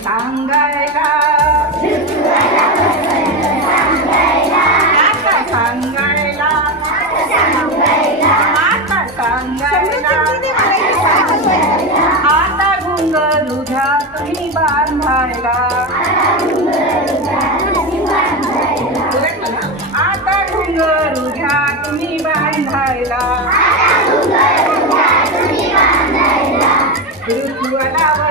tanga